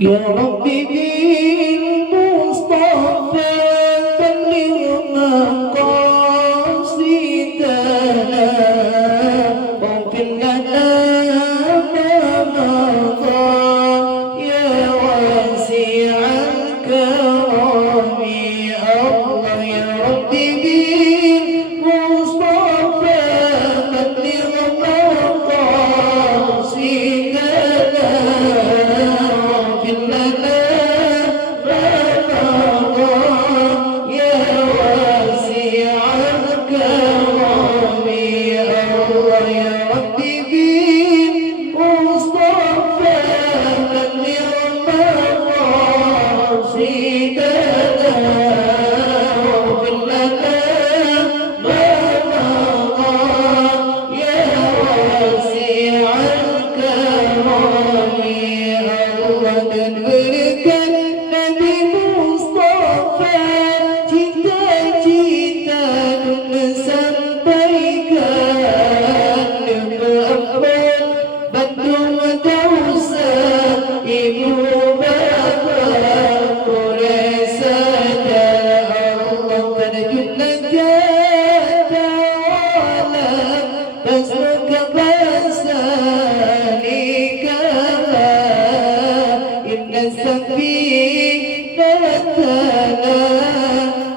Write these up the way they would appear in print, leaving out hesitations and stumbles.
يا ربي بالمصطفى بلغ مقاصدنا واغفر لنا ما مضى يا واسع الكرم الله يا ربي بالمصطفى بلغ مقاصدنا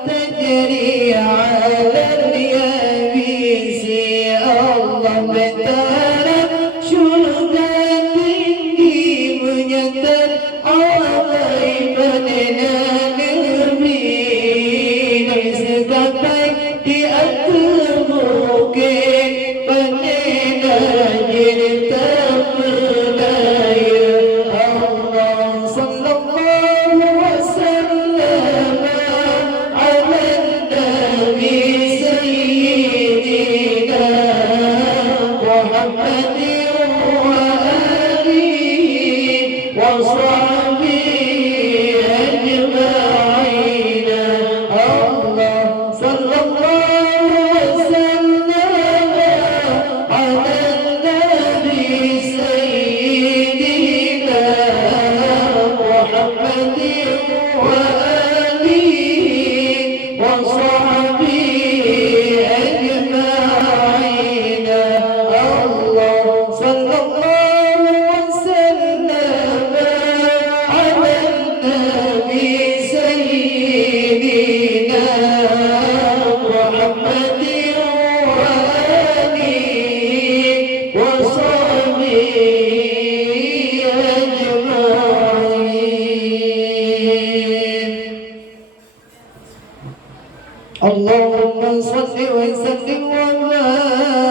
تجري على اليابس الله بتارك شهداء tinggi menyatakan alai badana ngerbi segapai di atas bukit badana jirta berdaya Allah sallallahu wasallam ala nabi sayyidina Muhammad اللهم صل وسلم وبارك